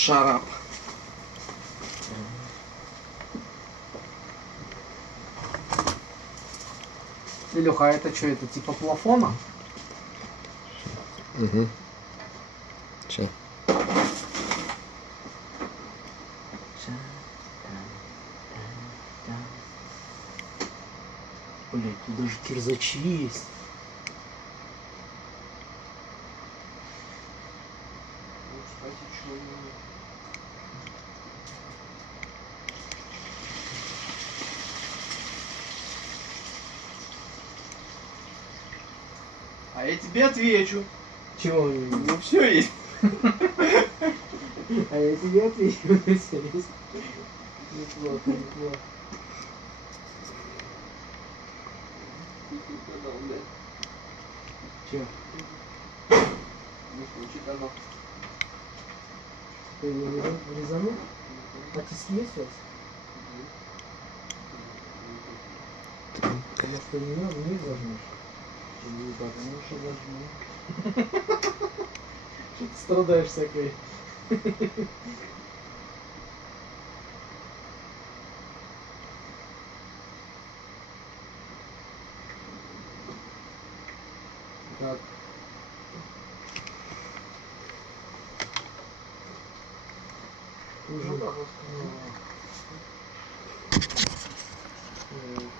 Шарап. Илюха, а это что, это типа плафона? Угу. Все. Блять, тут даже кирзачи есть. А я тебе отвечу. Чего? Ну все есть. А я тебе отвечу. Неплохо, неплохо. Че? Ты его резанул? А тиски есть у вас? Потому что не надо, не зажмешь. Потому что зажму. Что ты страдаешь всякой? Так. Уже.